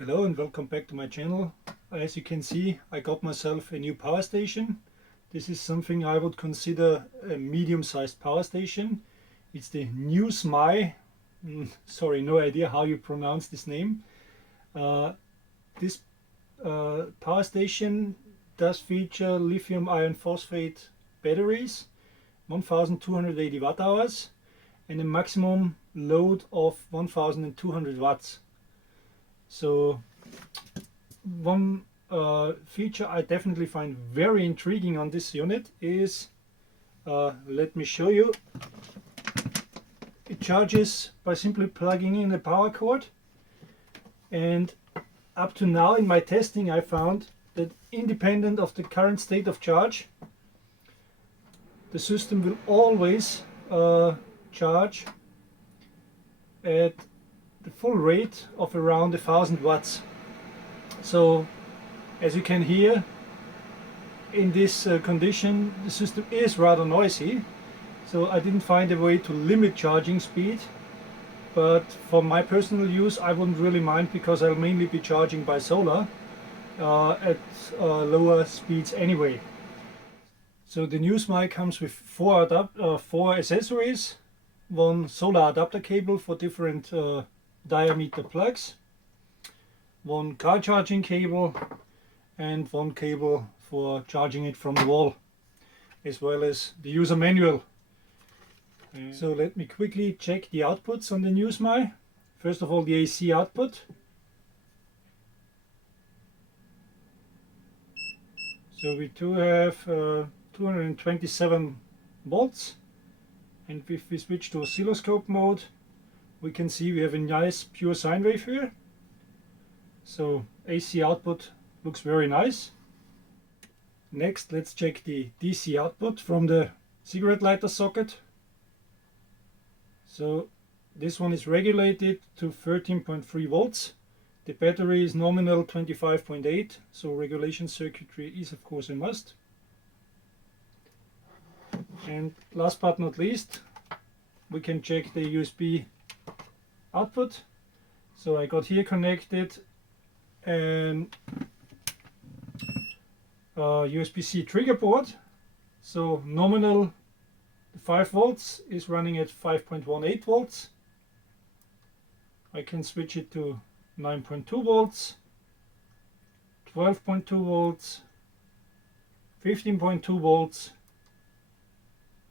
Hello and welcome back to my channel. As you can see, I got myself a new power station. This is something I would consider a medium-sized power station. It's the Newsmy, sorry, no idea how you pronounce this name. This power station does feature lithium iron phosphate batteries, 1280 watt hours, and a maximum load of 1200 watts. So one feature I definitely find very intriguing on this unit is, let me show you, it charges by simply plugging in a power cord, and up to now in my testing I found that independent of the current state of charge, the system will always charge at the full rate of around 1000 watts. So as you can hear, in this condition the system is rather noisy, so I didn't find a way to limit charging speed, but for my personal use I wouldn't really mind, because I'll mainly be charging by solar at lower speeds anyway. So the Newsmy comes with four accessories: one solar adapter cable for different diameter plugs, one car charging cable, and one cable for charging it from the wall, as well as the user manual. So let me quickly check the outputs on the Newsmy. First of all, the AC output. So we do have 227 volts, and if we switch to oscilloscope mode, we can see we have a nice pure sine wave here. So AC output looks very nice. Next, let's check the DC output from the cigarette lighter socket. So this one is regulated to 13.3 volts. The battery is nominal 25.8, so regulation circuitry is of course a must. And last but not least, we can check the USB output. So I got here connected an USB-C trigger board. So nominal 5 volts is running at 5.18 volts. I can switch it to 9.2 volts, 12.2 volts, 15.2 volts,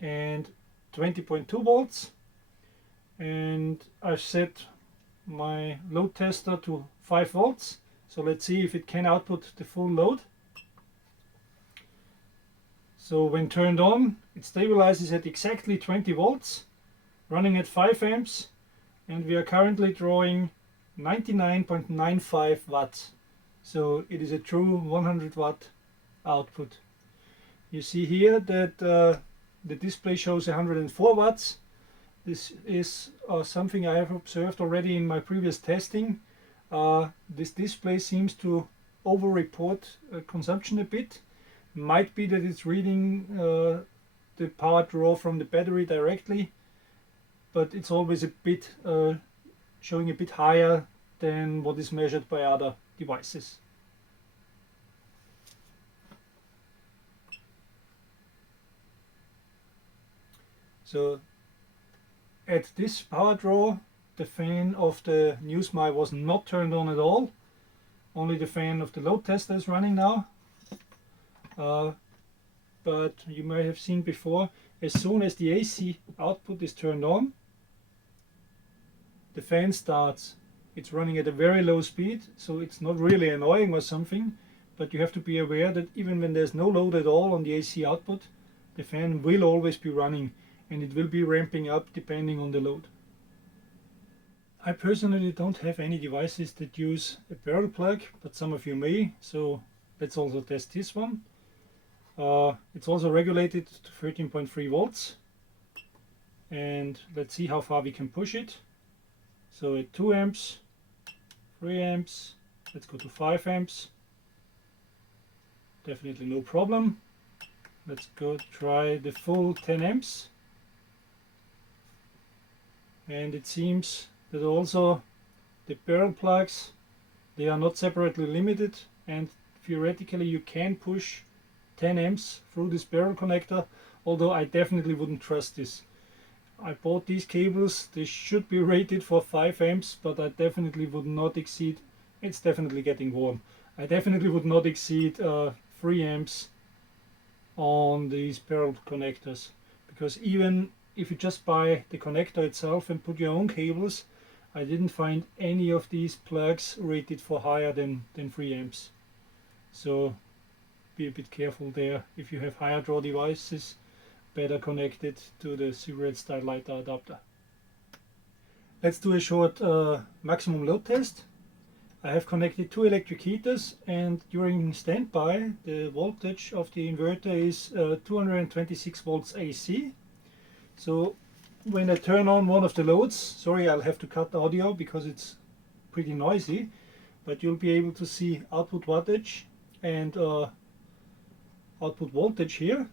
and 20.2 volts. And I've set my load tester to 5 volts. So let's see if it can output the full load. So when turned on, it stabilizes at exactly 20 volts, running at 5 amps, and we are currently drawing 99.95 watts. So it is a true 100 watt output. You see here that the display shows 104 watts. This is something I have observed already in my previous testing. This display seems to over-report consumption a bit. Might be that it's reading the power draw from the battery directly, but it's always a bit showing a bit higher than what is measured by other devices. So at this power draw, the fan of the Newsmy was not turned on at all. Only the fan of the load tester is running now. But you may have seen before, as soon as the AC output is turned on, the fan starts. It's running at a very low speed, so it's not really annoying or something, but you have to be aware that even when there's no load at all on the AC output, the fan will always be running, and it will be ramping up depending on the load. I personally don't have any devices that use a barrel plug, but some of you may, so let's also test this one. It's also regulated to 13.3 volts, and let's see how far we can push it. So at 2 amps, 3 amps, let's go to 5 amps. Definitely no problem. Let's go try the full 10 amps. And it seems that also the barrel plugs, They are not separately limited, and theoretically you can push 10 amps through this barrel connector, although I definitely wouldn't trust this. I bought these cables, they should be rated for 5 amps, but I definitely would not exceed, it's definitely getting warm, I definitely would not exceed 3 amps on these barrel connectors, because even if you just buy the connector itself and put your own cables, I didn't find any of these plugs rated for higher than 3 amps. So be a bit careful there. If you have higher draw devices, better connected to the cigarette style lighter adapter. Let's do a short maximum load test. I have connected 2 electric heaters, and during standby the voltage of the inverter is 226 volts AC. So when I turn on one of the loads, sorry, I'll have to cut the audio because it's pretty noisy, but you'll be able to see output wattage and output voltage here.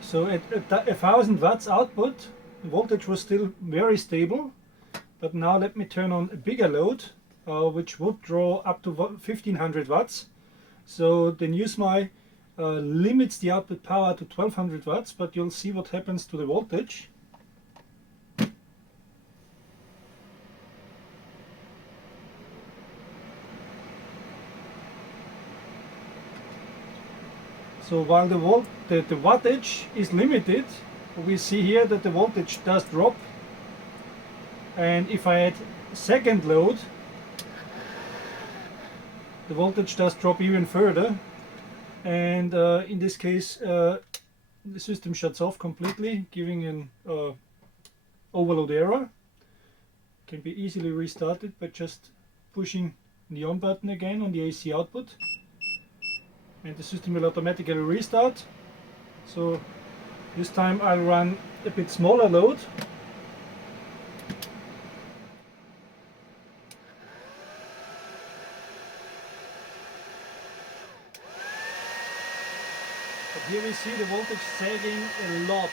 So at 1000 watts output, the voltage was still very stable, but now let me turn on a bigger load, which would draw up to 1500 watts. So the Newsmy limits the output power to 1200 watts, but you'll see what happens to the voltage. So while the wattage is limited, we see here that the voltage does drop, and if I add second load, the voltage does drop even further, and in this case the system shuts off completely, giving an overload error. Can be easily restarted by just pushing the on button again on the AC output, and the system will automatically restart. So this time I'll run a bit smaller load. But here we see the voltage sagging a lot.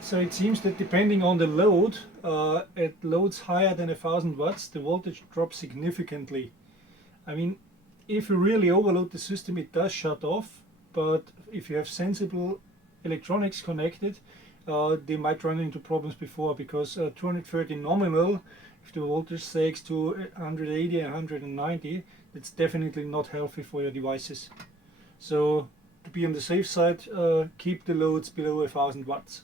So it seems that depending on the load, at loads higher than 1000 watts, the voltage drops significantly. I mean, if you really overload the system, it does shut off, but if you have sensible electronics connected, they might run into problems before, because 230 nominal, if the voltage sags to 180 and 190, that's definitely not healthy for your devices. So to be on the safe side, keep the loads below 1000 watts.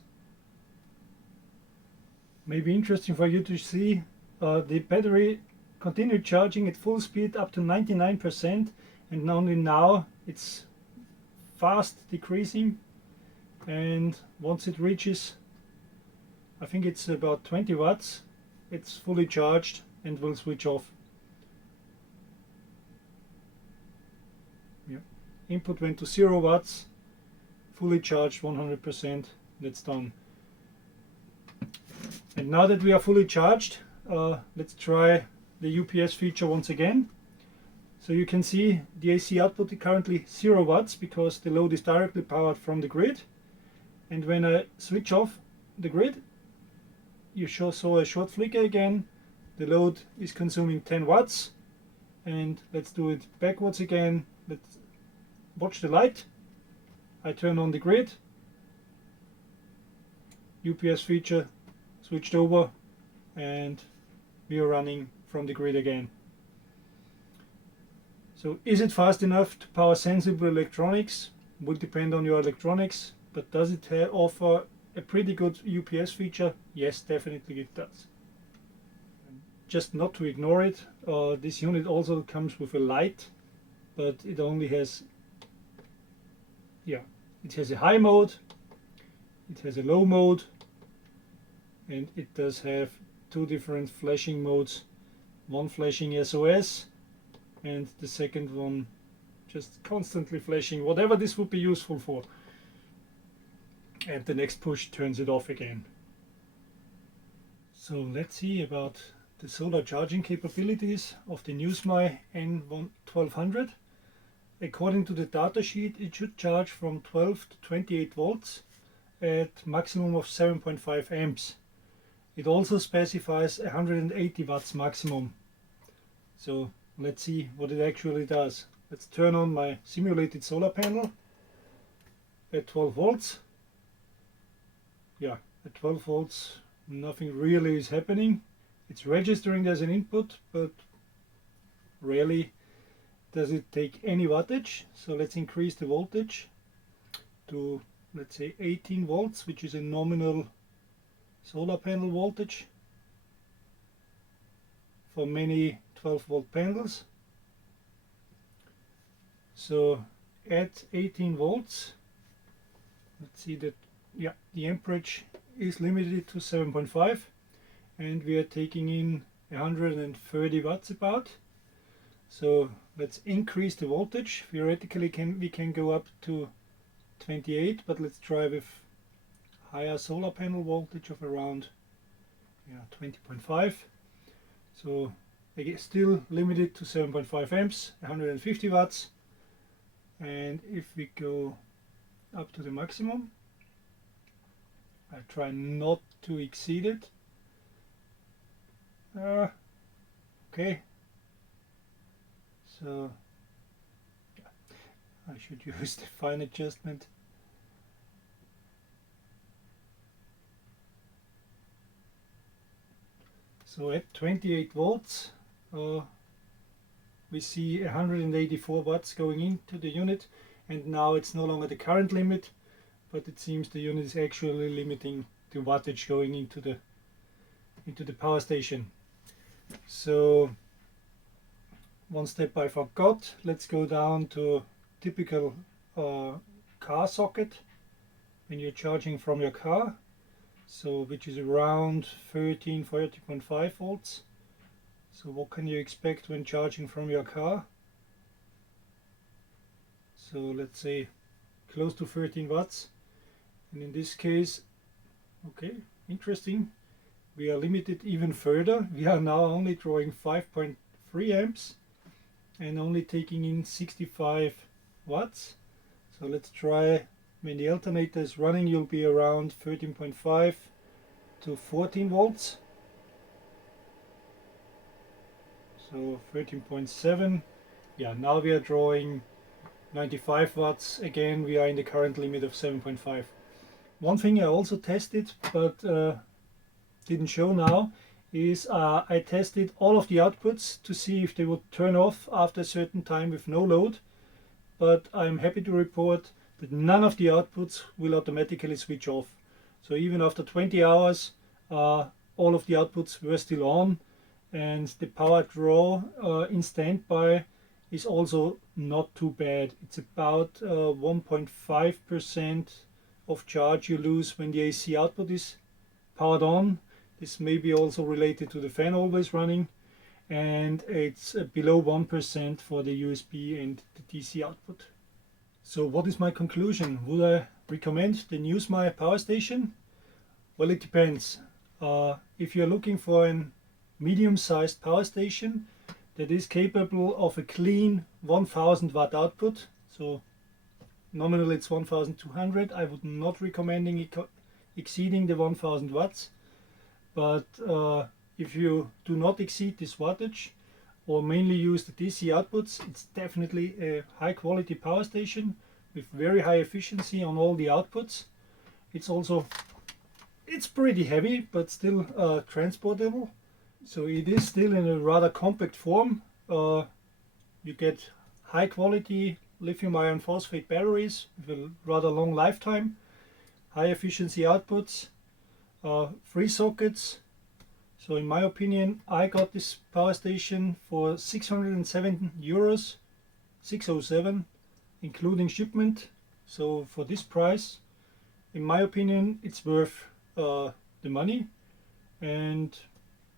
Maybe interesting for you to see the battery continued charging at full speed up to 99%, and only now it's fast decreasing, and once it reaches, I think it's about 20 watts, it's fully charged and will switch off. Yeah. Input went to 0 watts, fully charged 100%, that's done. And now that we are fully charged, let's try the UPS feature once again. So you can see the AC output is currently 0 watts because the load is directly powered from the grid. And when I switch off the grid, you saw a short flicker again. The load is consuming 10 watts. And let's do it backwards again. Let's watch the light. I turn on the grid. UPS feature switched over, and we are running from the grid again. So is it fast enough to power sensible electronics? Would depend on your electronics, but does it offer a pretty good UPS feature? Yes, definitely it does. Just not to ignore it, this unit also comes with a light, but it only has, it has a high mode, it has a low mode, and it does have two different flashing modes, one flashing SOS and the second one just constantly flashing, whatever this would be useful for, and the next push turns it off again. So let's see about the solar charging capabilities of the Newsmy N1200. According to the datasheet, it should charge from 12 to 28 volts at maximum of 7.5 amps. It also specifies 180 watts maximum. So let's see what it actually does. Let's turn on my simulated solar panel at 12 volts. Yeah, at 12 volts nothing really is happening. It's registering as an input, but rarely does it take any wattage. So let's increase the voltage to, let's say, 18 volts, which is a nominal solar panel voltage for many 12 volt panels. So at 18 volts, let's see that, yeah, the amperage is limited to 7.5, and we are taking in 130 watts about. So let's increase the voltage. Theoretically we can go up to 28, but let's try with higher solar panel voltage of around 20.5. So again, still limited to 7.5 amps, 150 watts. And if we go up to the maximum, I try not to exceed it. Okay. So I should use the fine adjustment. So at 28 volts we see 184 watts going into the unit, and now it's no longer the current limit, but it seems the unit is actually limiting the wattage going into the power station. So one step I forgot. Let's go down to typical car socket when you're charging from your car, so which is around 13.5 volts. So what can you expect when charging from your car? So let's say close to 13 watts, and in this case, okay, interesting, we are limited even further. We are now only drawing 5.3 amps and only taking in 65 watts. So let's try, when the alternator is running, you'll be around 13.5 to 14 volts. So 13.7. Yeah, now we are drawing 95 watts. Again, we are in the current limit of 7.5. One thing I also tested, but didn't show now, is I tested all of the outputs to see if they would turn off after a certain time with no load. But I'm happy to report that none of the outputs will automatically switch off. So even after 20 hours, all of the outputs were still on, and the power draw in standby is also not too bad. It's about 1.5% of charge you lose when the AC output is powered on. This may be also related to the fan always running, and it's below 1% for the USB and the DC output. So what is my conclusion? Would I recommend the Newsmy power station? Well, it depends. If you're looking for a medium-sized power station that is capable of a clean 1000 watt output, so nominally it's 1200, I would not recommending exceeding the 1000 watts. But if you do not exceed this wattage or mainly use the DC outputs, it's definitely a high quality power station with very high efficiency on all the outputs. It's pretty heavy, but still transportable. So it is still in a rather compact form. You get high quality lithium iron phosphate batteries with a rather long lifetime, high efficiency outputs, 3 sockets. So in my opinion, I got this power station for 607 euros, 607, including shipment. So for this price, in my opinion, it's worth the money. and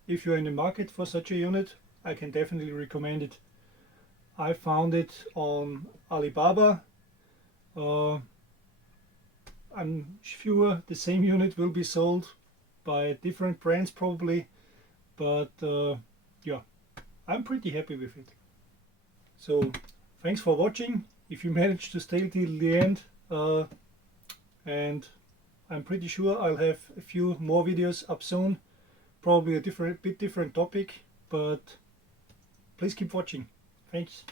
if you're in the market for such a unit, I can definitely recommend it. I found it on Alibaba. I'm sure the same unit will be sold by different brands probably, but yeah, I'm pretty happy with it. So thanks for watching. If you managed to stay till the end, and I'm pretty sure I'll have a few more videos up soon, probably a bit different topic, but please keep watching. Thanks.